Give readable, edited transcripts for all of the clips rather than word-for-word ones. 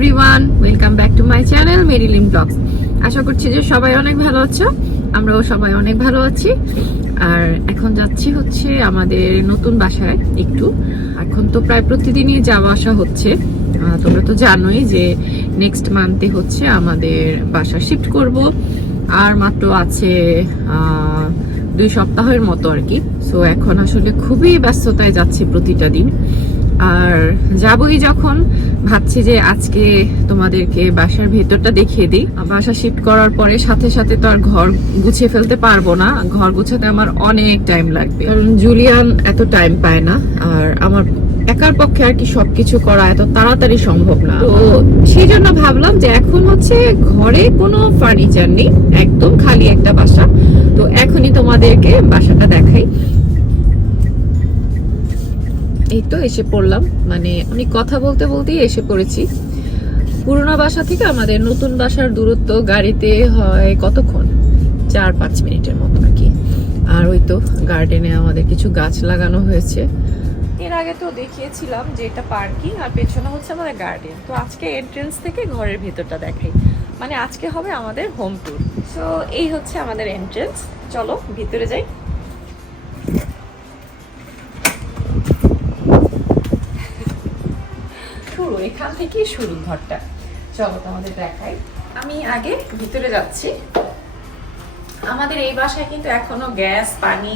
Everyone, welcome back to my channel Marilyn blogs. আশা করছি যে সবাই অনেক ভালো আছো, আমরাও সবাই অনেক ভালো আছি। আর এখন যাচ্ছি হচ্ছে আমাদের নতুন বাসায়। এখন তো প্রায় প্রতিদিনই যাওয়া আসা হচ্ছে। তোমরা তো জানোই যে নেক্সট মান্থে হচ্ছে আমাদের বাসা শিফট করব। আর মাত্র আছে 2 সপ্তাহের মতো আর কি। সো এখন আসলে খুবই ব্যস্ততায় যাচ্ছে প্রতিটা দিন। আর যাবই যখন, ভাবছি যে আজকে তোমাদেরকে বাসার ভেতরটা দেখিয়ে দিই। বাসা শিফট করার পরে সাথে সাথে তো আর ঘর গুছিয়ে ফেলতে পারবো না, ঘর গুছাতে আমার অনেক টাইম লাগবে, কারণ জুলিয়ান এত টাইম পায় না। আর আমার একার পক্ষে আর কি সবকিছু করা এত তাড়াতাড়ি সম্ভব না। তো সেই জন্য ভাবলাম যে এখন হচ্ছে ঘরে কোনো ফার্নিচার নেই, একদম খালি একটা বাসা। তো এখনই তোমাদেরকে বাসাটা দেখাই। এই তো এসে পড়লাম, মানে অনেক কথা বলতে বলতেই এসে পড়েছি। পুরোনো বাসা থেকে আমাদের নতুন বাসার দূরত্ব গাড়িতে হয় কতক্ষণ, 4-5 মিনিটের মতো আর কি। আর ওই তো গার্ডেনে আমাদের কিছু গাছ লাগানো হয়েছে। এর আগে তো দেখিয়েছিলাম যে এটা পার্কিং আর পেছনে হচ্ছে আমাদের গার্ডেন। তো আজকে এন্ট্রেন্স থেকে ঘরের ভেতরটা দেখাই, মানে আজকে হবে আমাদের হোম ট্যুর। সো এই হচ্ছে আমাদের এন্ট্রেন্স, চলো ভিতরে যাই। এখান থেকেই শুরু ঘরটা, চলো তোমাদের দেখাই। আমি আগে ভিতরে যাচ্ছি। আমাদের এই বাসায় কিন্তু এখনো গ্যাস, পানি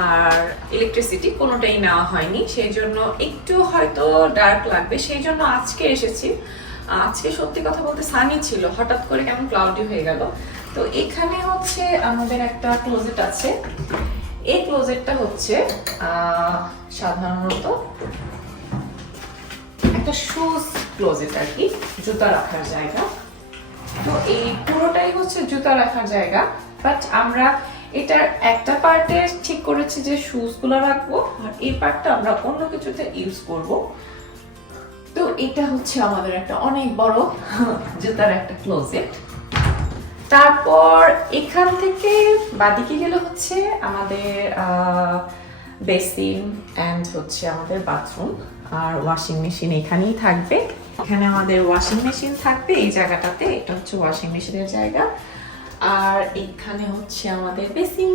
আর ইলেকট্রিসিটি কোনোটাই নেওয়া হয়নি, সেই জন্য একটু হয়তো ডার্ক লাগবে। সেই জন্য আজকে এসেছি। আজকে সত্যি কথা বলতে সানি ছিল, হঠাৎ করে কেমন ক্লাউডি হয়ে গেল। তো এখানে হচ্ছে আমাদের একটা ক্লোজেট আছে। এই ক্লোজেটটা হচ্ছে সাধারণত একটা শুজ ক্লোজেট আর কি, জুতা রাখার জায়গা। তো এই পুরোটাই হচ্ছে জুতা রাখার জায়গা, বাট আমরা এটার একটা পার্টে ঠিক করেছি যে শুজ গুলো রাখবো, আর এই পার্টটা আমরা অন্য কিছুতে ইউজ করব। তো এটা হচ্ছে আমাদের একটা অনেক বড় জুতার একটা ক্লোজেট। তারপর এখান থেকে বাদিকে গেলে হচ্ছে আমাদের বেসিন এন্ড হচ্ছে আমাদের বাথরুম আর ওয়াশিং মেশিন এখানেই থাকবে। এখানে আমাদের ওয়াশিং মেশিন থাকবে এই জায়গাটাতে, এটা হচ্ছে ওয়াশিং মেশিনের জায়গা। আর এখানে হচ্ছে আমাদের বেসিন।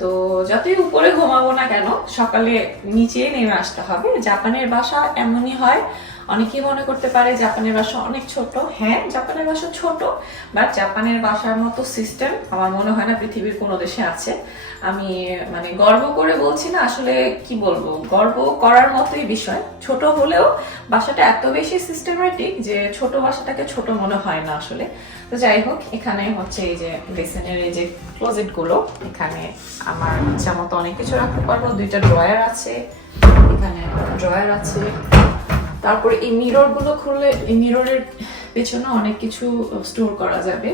তো যতই উপরে ঘুমাবো না কেন, সকালে নিচে নেমে আসতে হবে। জাপানের বাসা এমনই হয়। অনেকেই মনে করতে পারে জাপানের বাসা অনেক ছোট। হ্যাঁ, জাপানের বাসা ছোট, বাট জাপানের বাসার মতো সিস্টেম আমার মনে হয় না পৃথিবীর কোনো দেশে আছে। আমি মানে গর্ব করে বলছি না, আসলে কি বলবো, গর্ব করার মতোই বিষয়। ছোট হলেও বাসাটা এত বেশি সিস্টেমেটিক যে ছোট বাসাটাকে ছোট মনে হয় না আসলে। তো যাই হোক, এখানে হচ্ছে এই যে বেসিনের এই যে ক্লোজেট গুলো, এখানে আমার ইচ্ছা মতো অনেক কিছু রাখতে পারবো। 2টা ড্রয়ার আছে, এখানে ড্রয়ার আছে। তারপরে এই মিরর গুলো খুললে এই মিররের পেছনে অনেক কিছু স্টোর করা যাবে।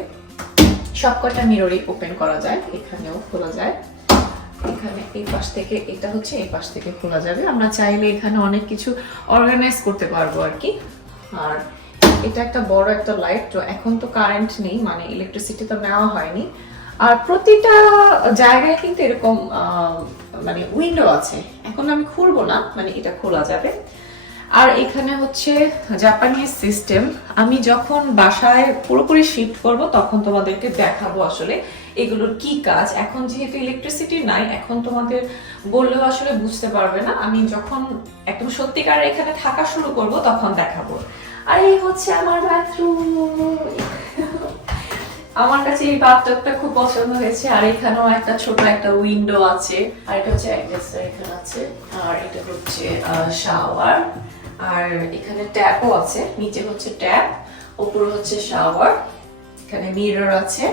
সবকটা মিররই ওপেন করা যায়, এখানেও খোলা যায়। এখানে এই পাশ থেকে, এটা হচ্ছে এই পাশ থেকে খোলা যাবে। আমরা চাইলে এখানে অনেক কিছু অর্গানাইজ করতে পারবো আর কি। আর এটা একটা বড় একটা লাইট, তো এখন তো কারেন্ট নেই, মানে ইলেকট্রিসিটি তো নেওয়া হয়নি। আর প্রতিটা জায়গায় কিন্তু এরকম মানে উইন্ডো আছে। এখন আমি খুলবো না, মানে এটা খোলা যাবে। আর এখানে হচ্ছে জাপানিজ সিস্টেম। আমি যখন বাসায় পুরোপুরি শিফট করব তখন তোমাদেরকে দেখাবো আসলে এগুলোর কি কাজ। এখন যেহেতু ইলেকট্রিসিটি নাই, এখন তোমাদের বললেও আসলে বুঝতে পারবে না। আমি যখন একদম সত্যিকার এখানে থাকা শুরু করব তখন দেখাবো। আর এই হচ্ছে আমার বাথরুম। আমার কাছে এই বাথটাবটা খুব পছন্দ হয়েছে। আর এখানেও একটা ছোট একটা উইন্ডো আছে, আর এটা হচ্ছে অ্যাডজাস্টার এখানে আছে। আর এটা হচ্ছে শাওয়ার। আর এখানে ট্যাপও আছে, নিচে হচ্ছে ট্যাপ, উপরে হচ্ছে শাওয়ার। এখানে মিরর আছে।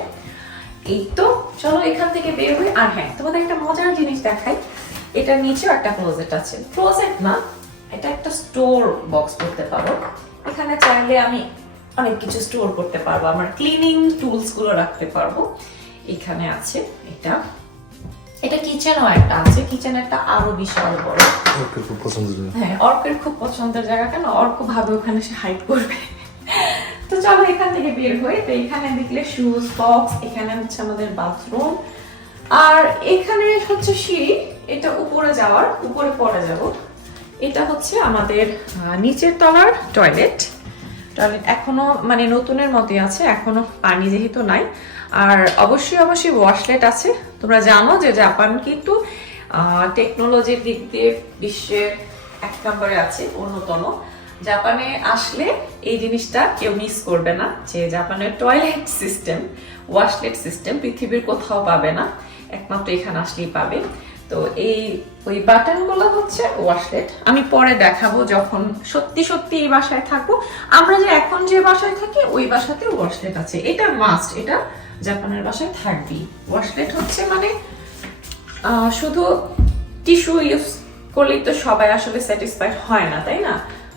এই তো, চলো এখান থেকে বের হই। আর হ্যাঁ, তোমাদের একটা মজার জিনিস দেখাই। এটা নিচেও একটা ক্লোজেট আছে। ক্লোজেট না, এটা একটা স্টোর বক্স করতে পারো। এখানে চাইলে আমি অনেক কিছু স্টোর করতে পারবো, আমার ক্লিনিং টুলস গুলো রাখতে পারবো। এখানে আছে এটা। এটা কিচেনও একটা আছে, কিচেন একটা আরো বিশাল বড়। অর্কের খুব পছন্দের, হ্যাঁ অর্কের খুব পছন্দের জায়গা। কেন অর্ক ভাবে ওখানে সে হাইড করবে। তো চলো এখান থেকে বের হই। তো এখানে দেখলে শুজ বক্স, এখানে হচ্ছে আমাদের বাথরুম। আর এখানে হচ্ছে সিঁড়ি, এটা উপরে যাওয়ার, উপরে পরে যাব। এটা হচ্ছে আমাদের নিচের তলার টয়লেট। টয়লেট এখনো মানে নতুনের মতোই আছে, এখনো পানি যেহেতু নাই। আর অবশ্যই অবশ্যই ওয়াশলেট আছে। তোমরা জানো যে জাপান কিন্তু টেকনোলজির দিক দিয়ে বিশ্বের 1 নম্বরে আছে, অন্যতম। জাপানে আসলে এই জিনিসটা কেউ মিস করবে না যে জাপানের টয়লেট সিস্টেম, ওয়াশলেট সিস্টেম পৃথিবীর কোথাও পাবে না, একমাত্র এখানে আসলেই পাবে। তো ওই বাটনগুলো হচ্ছে ওয়াশলেট। আমি পরে দেখাবো যখন সত্যি সত্যি এই বাসায় থাকবো। আমরা যে এখন যে বাসায় থাকি ওই বাসাতে ওয়াশলেট আছে, এটা মাস্ট, এটা জাপানের বাসায় থাকবেই। ওয়াশলেট হচ্ছে মানে শুধু টিস্যু ইউজ করলেই তো সবাই আসলে স্যাটিসফাইড হয় না, তাই না?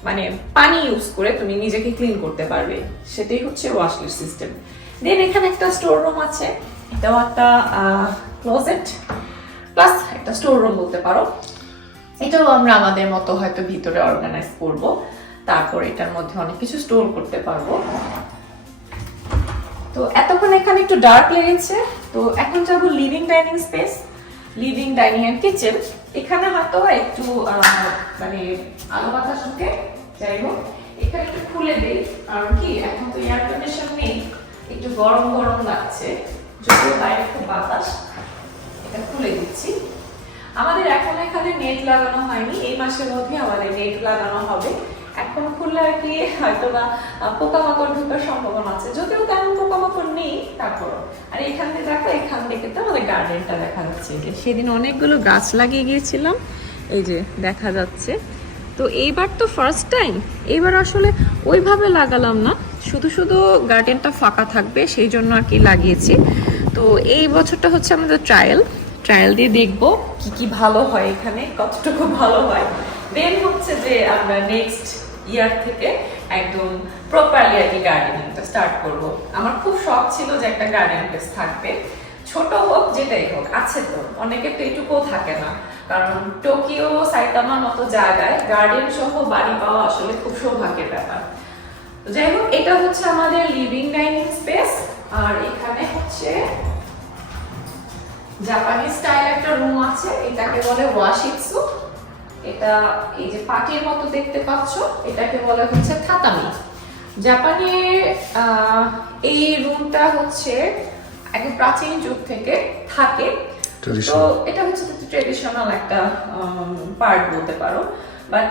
মানে পানি ইউজ করে তুমি নিজেকে ক্লিন করতে পারবে, সেটাই হচ্ছে ওয়াশলেট সিস্টেম। দেন এখানে একটা স্টোর রুম আছে, এটাও একটা ক্লোজেট প্লাস একটা স্টোর রুম বলতে পারো। এটাও আমরা আমাদের মতো হয়তো ভিতরে অর্গানাইজ করব, তারপর এটার মধ্যে অনেক কিছু স্টোর করতে পারবো। তো এতক্ষণ এখানে একটু ডার্ক লেগেছে, তো এখন যাবো living dining space, living dining and kitchen. এখানে হয়তো একটু মানে আলো বাতাস ঢুকে, যাই হোক এখানে একটু খুলে দিই, কারণ কি এখন তো এয়ার কন্ডিশন নেই, একটু গরম গরম লাগছে, যদিও বাইরে খুব বাতাস। এটা খুলে দিচ্ছি। আমাদের এখন এখানে নেট লাগানো হয়নি, এই মাসের মধ্যে আমাদের নেট লাগানো হবে। এখন খুললে আর কি হয়তো বা পোকামাকড় ঢোকার সম্ভাবনা আছে, যদিও তেমন পোকামাকড় নেই তারপরও। আর এখান থেকে দেখো, এখান থেকে তো আমাদের গার্ডেনটা দেখা যাচ্ছে, যে সেদিন অনেকগুলো গাছ লাগিয়ে গিয়েছিলাম, এই যে দেখা যাচ্ছে। তো এইবার তো ফার্স্ট টাইম, এইবার আসলে ওইভাবে লাগালাম না, শুধু শুধু গার্ডেনটা ফাঁকা থাকবে সেই জন্য আর কি লাগিয়েছি। তো এই বছরটা হচ্ছে আমাদের ট্রায়াল দিয়ে দেখবো কি কি ভালো হয়, এখানে কতটুকু ভালো হয়। দেন হচ্ছে যে আমরা নেক্সট ইয়ার থেকে একদম প্রপারলি আর কি গার্ডেনিংটা স্টার্ট করব। আমার খুব শখ ছিল যে একটা গার্ডেন প্লেস থাকবে, ছোট হোক যেটাই হোক। আছে তো অনেকের তো এইটুকুও থাকে না, কারণ টোকিও সাইতামার মতো জায়গায় গার্ডেন সহ বাড়ি পাওয়া আসলে খুব সৌভাগ্যের ব্যাপার। তো যাই হোক, এটা হচ্ছে আমাদের লিভিং ডাইনিং স্পেস। আর এখানে হচ্ছে জাপানি স্টাইল একটা রুম আছে, এটাকে বলে ওয়াশিৎসু। এটা এই যে পাটির মতো দেখতে পাচ্ছ, এটাকে বলে হচ্ছে থাতামি। জাপানে এই রুমটা হচ্ছে একদম প্রাচীন যুগ থেকে থাকে, তো এটা হচ্ছে ট্রেডিশনাল একটা পার্ট বলতে পারো। বাট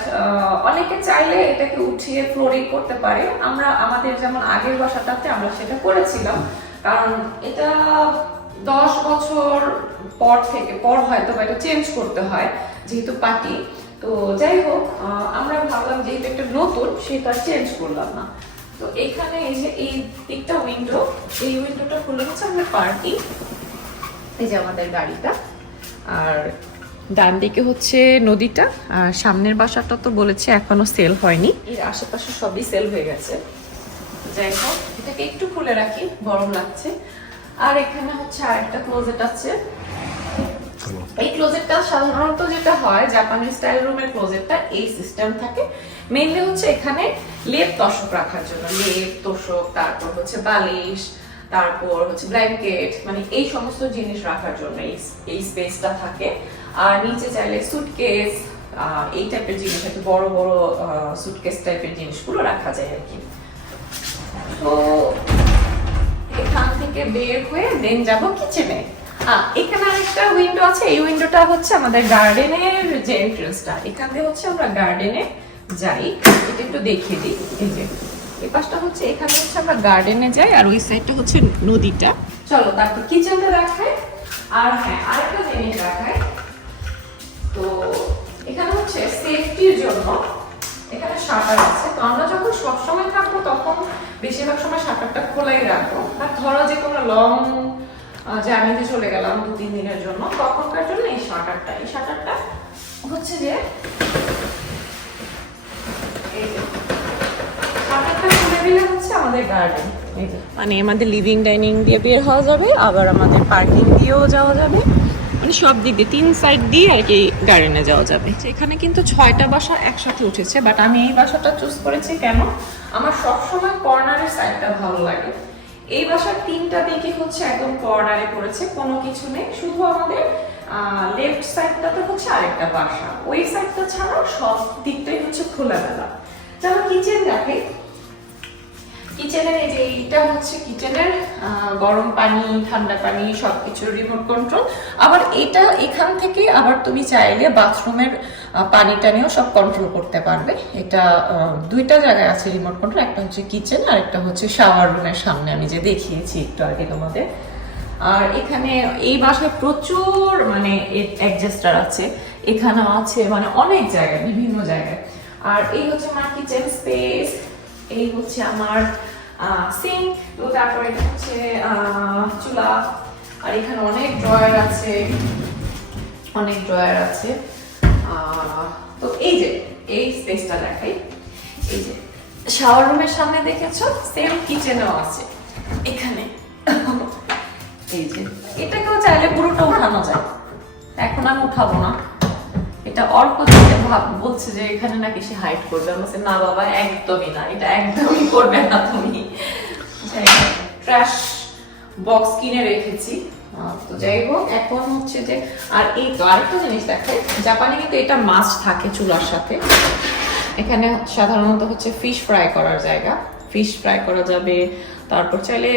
অনেকে চাইলে এটাকে উঠিয়ে ফ্লোরিং করতে পারে। আমরা আমাদের যেমন আগের বাসাটাতে আমরা সেটা করেছিলাম, কারণ এটা 10 বছর পর হয়তো এটা চেঞ্জ করতে হয় যেহেতু পার্টি। তো যাই হোক, আমরা ভাবলাম যেহেতু একটা নতুন, সেটা চেঞ্জ করলাম না। তো এখানে এই যে এই দিকটা উইন্ডো, এই উইন্ডোটা খুলে হচ্ছে আমাদের পার্টি, এই যে আমাদের গাড়িটা, আর ডান দিকে হচ্ছে নদীটা। আর সামনের বাসাটা তো বলেছে এখনো সেল হয়নি, এর আশেপাশে সবই সেল হয়ে গেছে। যাই হোক, এটাকে একটু খুলে রাখি, গরম লাগছে। আর এখানে হচ্ছে আরেকটা ক্লোজেট আছে। এই ক্লোজেটটা সাধারণত যেটা হয় জাপানি স্টাইল রুমের ক্লোজেটটা এই সিস্টেম থাকে, মেইনলি হচ্ছে এখানে লেপ তোশক রাখার জন্য, লেপ তোশক, তারপর হচ্ছে বালিশ, তারপর হচ্ছে ব্ল্যাঙ্কেট, মানে এই সমস্ত জিনিস রাখার জন্য এই স্পেসটা থাকে। আর নিচে চাইলে সুটকেস, এই টাইপের জিনিস, একটু বড় বড় সুটকেস টাইপের জিনিসগুলো রাখা যায় আর কি। তো এখান থেকে বের হয়ে দেন যাব কিচেনে। এখানে আরেকটা উইন্ডো আছে, এই উইন্ডোটা হচ্ছে আমাদের গার্ডেনের যে এন্ট্রান্সটা, এখান থেকে হচ্ছে আমরা গার্ডেনে যাই। এটা একটু দেখিয়ে দিই, এই যে এই পাশটা হচ্ছে, এখানে হচ্ছে আমরা গার্ডেনে যাই, আর ওই সাইডটা হচ্ছে নদীটা। চলো তারপর কিচেনটা দেখাই। আর হ্যাঁ, আরেকটা জিনিস দেখাই। তো এখানে হচ্ছে সেফটির জন্য এখানে শাটার আছে। তো আমরা যখন সবসময় থাকবো তখন বেশিরভাগ সময় শাটারটা খোলাই রাখবো। আর ধরো যে কোনো লং জার্নিতে চলে গেলাম 2-3 দিনের জন্য, তখনকার জন্য এই শাটারটা হচ্ছে যে এই যে শাটারটা খুলে দিলে হচ্ছে আমাদের গার্ডেন, মানে আমাদের লিভিং ডাইনিং দিয়ে বের হওয়া যাবে, আবার আমাদের পার্কিং দিয়েও যাওয়া যাবে, মানে সব দিক দিয়ে 3 সাইড দিয়ে আর কি গার্ডেনে যাওয়া যাবে। এখানে কিন্তু 6টা বাসা একসাথে উঠেছে, বাট আমি এই বাসাটা চুজ করেছি কেন, আমার সবসময় কর্নারের সাইডটা ভালো লাগে। এই বাসার 3টা দিকে হচ্ছে একদম কর্নারে পড়েছে, কোনো কিছু নেই, শুধু আমাদের লেফট সাইডটাতে হচ্ছে আরেকটা বাসা, ওই সাইডটা ছাড়া সব দিকটাই হচ্ছে খোলামেলা। যেমন কিচেন দেখে, কিচেনের এই যে এইটা হচ্ছে কিচেনের গরম পানি ঠান্ডা পানি সবকিছু রিমোট কন্ট্রোল। আবার এটা এখান থেকে আবার তুমি চাইলে বাথরুমের পানি টানিও সব কন্ট্রোল করতে পারবে। এটা দুইটা জায়গায় আছে রিমোট কন্ট্রোল, একটা হচ্ছে কিচেন আর একটা হচ্ছে শাওয়ার রুমের সামনে, আমি যে দেখিয়েছি একটু আগে তোমাদের। আর এখানে এই বাসায় প্রচুর মানে অ্যাডজাস্টার আছে, এখানেও আছে, মানে অনেক জায়গায় বিভিন্ন জায়গায়। আর এই হচ্ছে আমার কিচেন স্পেস, এই হচ্ছে আমার সিঙ্ক, তো তারপরে এটা হচ্ছে চুলা। আর এখানে অনেক ড্রয়ার আছে, অনেক ড্রয়ার আছে। তো এই যে এই স্পেসটা দেখাই, এই যে শাওয়ার রুমের সামনে দেখেছো, সেম কিচেনেও আছে এখানে। এই যে এটাকেও চাইলে পুরোটা উঠানো যায়, এখন আমি উঠাবো না। এটা অল্প থেকে বলছে যে এখানে নাকি সে হাইট করবে, আমি বলছি না বাবা একদমই না, এটা একদমই করবে না তুমি। ট্র্যাশ বক্স কিনে রেখেছি। তো যাই হোক এখন হচ্ছে যে, আর এই তো আরেকটা জিনিস দেখো, জাপানে কিন্তু এটা মাছ থাকে চুলার সাথে। এখানে সাধারণত হচ্ছে ফিশ ফ্রাই করার জায়গা, ফিশ ফ্রাই করা যাবে, তারপর চাইলে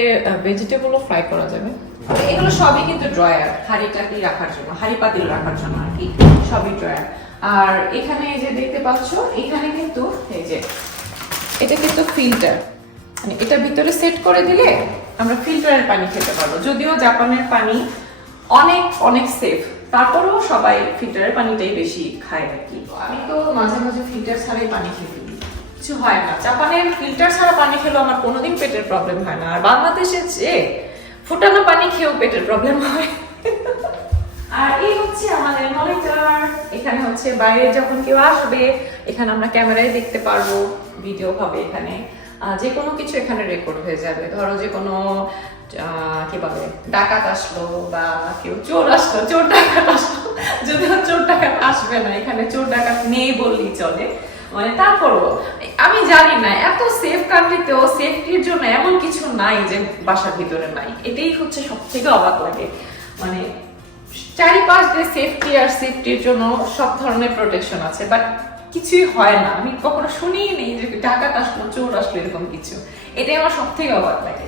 ভেজিটেবলও ফ্রাই করা যাবে। এগুলো সবই কিন্তু ড্রয়ার, হাঁড়ি টাকি রাখার জন্য, হাঁড়ি পাতিল রাখার জন্য আর কি, সবই ড্রয়ার। আর এখানে এই যে দেখতে পাচ্ছ, এখানে কিন্তু এই যে এটা কিন্তু ফিল্টার, মানে এটা ভিতরে সেট করে দিলে আমরা ফিল্টারের পানি খেতে পারবো। যদিও জাপানের পানি অনেক অনেক সেফ, তারপরেও সবাই ফিল্টারের পানিটাই বেশি খায় আর কি। আমি তো মাঝে মাঝে ফিল্টার ছাড়াই পানি খেয়ে ফেলি, কিছু হয় না। জাপানের ফিল্টার ছাড়া পানি খেলেও আমার কোনোদিন পেটের প্রবলেম হয় না, আর বাংলাদেশে যে ফুটানো পানি খেয়েও পেটের প্রবলেম হয়। আর এই হচ্ছে আমাদের মনিটর, এখানে হচ্ছে বাইরে যখন কেউ আসবে এখানে আমরা ক্যামেরায় দেখতে পারবো, ভিডিও হবে এখানে, যে কোনো কিছু এখানে রেকর্ড হয়ে যাবে। ধরো যে কোনো কি বলে ডাকাত আসলো বা কেউ চোর আসলো, চোর ডাকাত আসলো, যদিও চোর ডাকাত আসবে না, এখানে চোর ডাকাত নেই বললেই চলে। মানে তারপরও আমি জানি না, এত সেফ কান্ট্রিতেও সেফটির জন্য এমন কিছু নাই যে বাসার ভিতরে নাই, এটাই হচ্ছে সব থেকে অবাক লাগে। মানে চারিপাশ দিয়ে সেফটি, আর সেফটির জন্য সব ধরনের প্রোটেকশন আছে, বাট কিছুই হয় না। আমি কখনো শুনিই নেই যে ডাকাত আসলো, চোর আসলো, এরকম কিছু। এটাই আমার সব থেকে অবাক লাগে।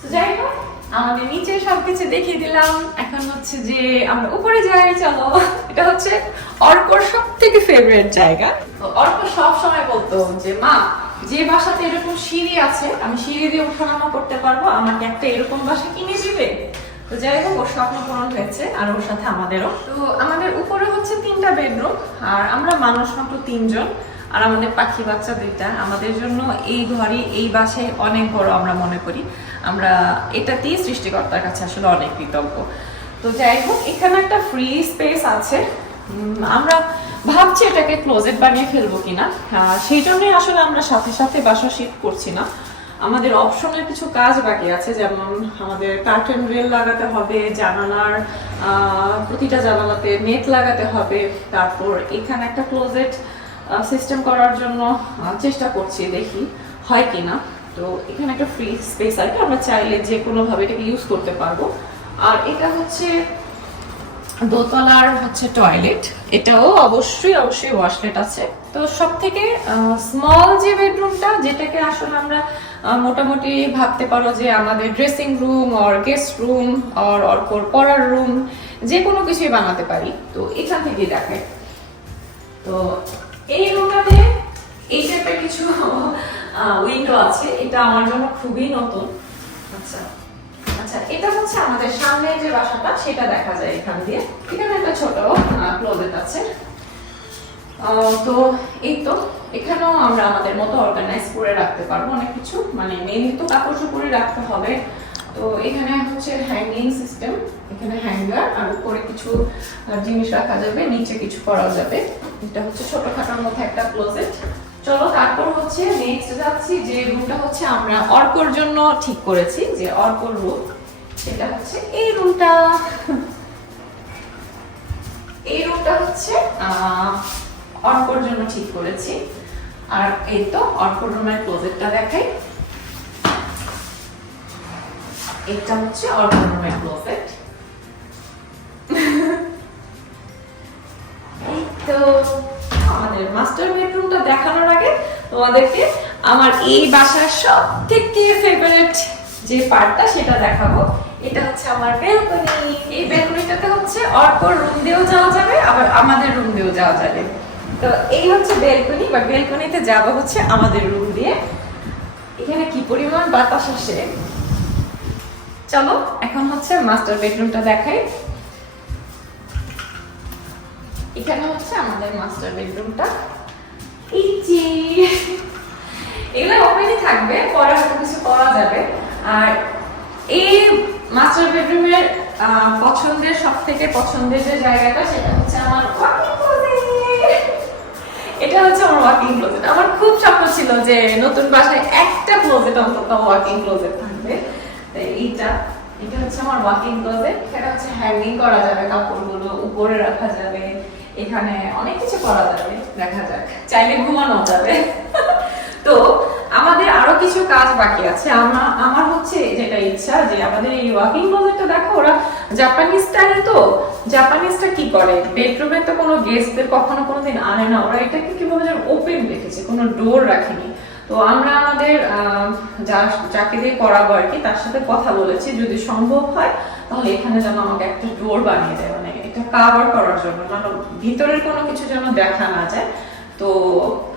তো যাই হোক, আমাদের নিচে সবকিছু দেখিয়ে দিলাম, এখন হচ্ছে যে আমরা উপরে যাই, চলো। এটা হচ্ছে অর্কর সব থেকে ফেভারিট জায়গা। অর্ক সব সময় বলতো যে মা, যে বাসাতে এরকম সিঁড়ি আছে আমি সিঁড়ি দিয়ে ওঠানামা করতে পারবো, আমাকে একটা এরকম বাসা কিনে দিবে। তো যাই হোক, ওর স্বপ্ন পূরণ হয়েছে, আর ওর সাথে আমাদেরও। তো আমাদের উপরে হচ্ছে 3টা বেডরুম, আর আমরা মানুষ মাত্র 3 জন, আর আমাদের পাখি বাচ্চা 2টা। আমাদের জন্য এই ঘরই, এই বাসায় অনেক বড় আমরা মনে করি। আমরা এটাতেই সৃষ্টিকর্তার কাছে আসলে অনেক কৃতজ্ঞ। তো যাই হোক, এখানে একটা ফ্রি স্পেস আছে, আমরা ভাবছি এটাকে ক্লোজেট বানিয়ে ফেলবো কিনা, সেই জন্যই আসলে আমরা সাথে সাথে বাসা শিফট করছি না। আমাদের অপশনের কিছু কাজ বাকি আছে, যেমন আমাদের কার্টেন রেল লাগাতে হবে, জানালার প্রতিটা জানালাতে নেট লাগাতে হবে, তারপর এখানে একটা ক্লোজেট সিস্টেম করার জন্য চেষ্টা করছি, দেখি হয় কিনা। তো এখানে একটা ফ্রি স্পেস আছে, আমরা চাইলে যে কোনোভাবে এটাকে ইউজ করতে পারবো। আর এটা হচ্ছে দোতলার হচ্ছে টয়লেট, এটাও অবশ্যই অবশ্যই ওয়াশলেট আছে। তো সব থেকে স্মল যে বেডরুমটা, যেটাকে আসলে আমরা মোটামুটি ভাবতে পারো যে আমাদের dressing room or guest room or পড়ার রুম, যে কোনো কিছুই বানাতে পারি। তো এখান থেকেই দেখে, তো এই রুমটাতে এই টাইপের কিছু উইন্ডো আছে, এটা আমার জন্য খুবই নতুন। আচ্ছা আচ্ছা, এটা হচ্ছে আমাদের সামনে যে বাসাটা, সেটা দেখা যায় এখান দিয়ে। এখানে একটা ছোট ক্লোজেট আছে। তো এই তো এখানেও আমরা আমাদের মতো অর্গানাইজ করে রাখতে পারবো অনেক কিছু, মানে মেইনলি তো কাপড় চোপড়ে রাখতে হবে। তো এখানে হচ্ছে হ্যাঙ্গিং সিস্টেম, এখানে হ্যাঙ্গার, আর উপরে কিছু জিনিস রাখা যাবে, নিচে কিছু করা যাবে। এটা হচ্ছে ছোটখাটোর মধ্যে একটা ক্লোজেট। চলো তারপর হচ্ছে নেক্সট যাচ্ছি, যে রুমটা হচ্ছে আমরা অর্কর জন্য ঠিক করেছি, যে অর্কর রুম, সেটা হচ্ছে এই রুমটা। এই রুমটা হচ্ছে অর্কর জন্য ঠিক করেছি। আর এই তো অর্কর রুমের ক্লোজেটটা দেখাই, এটা হচ্ছে অর্কর রুমের ক্লোজেট। এই তো আমাদের মাস্টার বেডরুমটা দেখানোর আগে তোমাদেরকে আমার এই বাসার সবথেকে ফেভারিট যে পার্টটা সেটা দেখাবো। এটা হচ্ছে আমার বেলকনি। এই বেলকনিটাতে হচ্ছে অর্কর রুম দিয়েও যাওয়া যাবে, আবার আমাদের রুম দিয়েও যাওয়া যাবে। তো এই হচ্ছে বেলকনি, বা বেলকনিতে যাবো হচ্ছে আমাদের রুম দিয়ে। এখানে কি পরিমাণ বাতাস আসে। চলো এখন হচ্ছে মাস্টার বেডরুমটা দেখাই। এখানে হচ্ছে আমাদের মাস্টার বেডরুমটা। এই যে এগুলো ওপেনই থাকবে, পরে হয়তো কিছু করা যাবে। আর এই মাস্টার বেডরুমের পছন্দের সবথেকে পছন্দের যে জায়গাটা সেটা হচ্ছে আমার ওয়াকিং ক্লোজেট। এটা হচ্ছে আমার ওয়াকিং ক্লোজেট। আমার খুব স্বপ্ন ছিল যে নতুন বাসায় একটা ক্লোজেট অন্তত ওয়াকিং ক্লোজেট থাকবে। তাই এটা হচ্ছে আমার ওয়াকিং ক্লোজেট। এখানে হচ্ছে হ্যাঙ্গিং করা যাবে, কাপড়গুলো উপরে রাখা যাবে, এখানে অনেক কিছু করা যাবে। দেখা যাক, চাইলে ঘুমানো যাবে। তো আমাদের আরো কিছু কাজ বাকি আছে। আমার হচ্ছে যেটা ইচ্ছা যে আমাদের এই ওয়াকিং ক্লোজেটটা দেখো, ওরা জাপানি স্টাইলে, তো জাপানিজটা কি করে, বেডরুমে তো কোনো গেস্টদের কখনো কোনোদিন আনে না, ওরা এটাকে কিভাবে যেন ওপেন রেখেছে, কোনো ডোর রাখেনি। তো আমরা আমাদের যাকে দিয়ে করাবো আর কি, তার সাথে কথা বলেছি যদি সম্ভব হয় তাহলে এখানে যেন আমাকে একটা ডোর বানিয়ে দেয়, মানে এটা কভার করার জন্য, মানে ভিতরের কোনো কিছু যেন দেখা না যায়। তো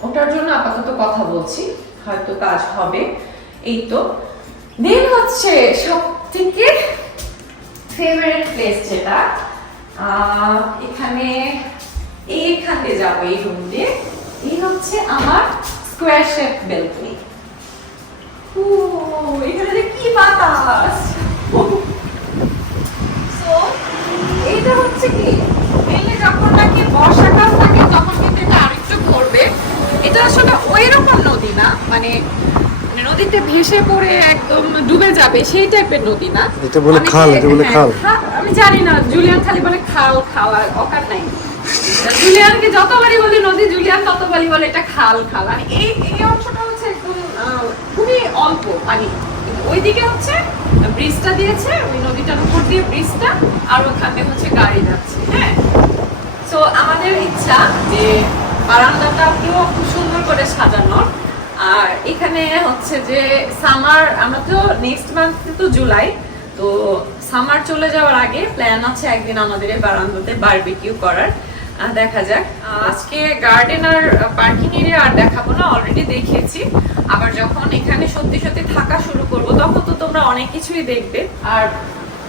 ওটার জন্য আপাতত কথা বলছি, হয়তো কাজ হবে। এই তো দেন হচ্ছে সব থেকে ফেভারিট প্লেস যেটা, এইখানে যাবো এই রুম দিয়ে। এই হচ্ছে আমার স্কোয়ার শেপ বেলকনি। এখানে যে কি বাতাস! সো এইটা হচ্ছে কি, মেলে যখন নাকি বর্ষাকাল থাকে তখন কিন্তু এটা আরেকটু ভরবে। এটা আসলে ওই রকম নদী না, মানে নদীতে ভেসে পড়ে একদম ডুবে যাবে সেই টাইপের নদী না। এটা বলে খাল, এটা বলে খাল। আমি জানি না, জুলিয়ান খালি বলে খাল, খাওয়ার অকার নাই। জুলিয়ানকে যতবারই বলি নদী, জুলিয়ান ততবারই বলে এটা খাল। আর এই অংশটা হচ্ছে একদম খুবই অল্প পানি। ওইদিকে হচ্ছে ব্রিজটা দিয়েছে, ওই নদীটার উপর দিয়ে ব্রিজটা, আর ওখানে হচ্ছে গাড়ি যাচ্ছে। হ্যাঁ, সো আমাদের ইচ্ছা যে বারান্দাটাকেও খুব সুন্দর করে সাজানোর। আর এখানে হচ্ছে যে সামার, আমরা তো নেক্সট মান্থ তো জুলাই, তো সামার চলে যাওয়ার আগে প্ল্যান আছে একদিন আমাদের এই বারান্দাতে বারবিকিউ করার। দেখা যাক। আজকে গার্ডেন আর পার্কিং এরিয়া আর দেখাবো না, অলরেডি দেখিয়েছি। আবার যখন এখানে সত্যি সত্যি থাকা শুরু করবো তখন তো তোমরা অনেক কিছুই দেখবে। আর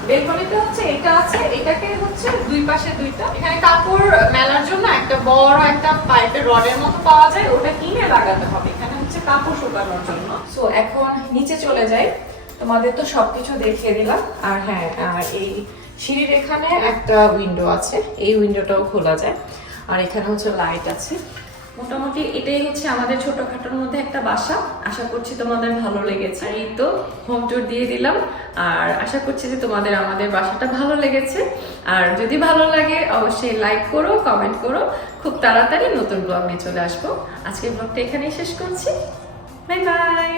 বেলকনিতে হচ্ছে এটা আছে, এটাকে হচ্ছে দুই পাশে দুইটা, এখানে কাপড় মেলার জন্য একটা বড় একটা পাইপের রডের মতো পাওয়া যায়, ওটা কিনে লাগাতে হবে। এখানে হচ্ছে কাপড় শুকানোর জন্য। সো এখন নিচে চলে যাই, তোমাদের তো সবকিছু দেখিয়ে দিলাম। আর হ্যাঁ, আর এই সিঁড়ির এখানে একটা উইন্ডো আছে, এই উইন্ডোটাও খোলা যায়। আর এখানে হচ্ছে লাইট আছে। মোটামুটি এটাই হচ্ছে আমাদের ছোটখাটোর মধ্যে একটা বাসা। আশা করছি তোমাদের ভালো লেগেছে। এই তো হোম ট্যুর দিয়ে দিলাম, আর আশা করছি যে তোমাদের আমাদের বাসাটা ভালো লেগেছে। আর যদি ভালো লাগে অবশ্যই লাইক করো, কমেন্ট করো। খুব তাড়াতাড়ি নতুন ব্লগ নিয়ে চলে আসবো। আজকের ব্লগটা এখানেই শেষ করছি। Bye bye.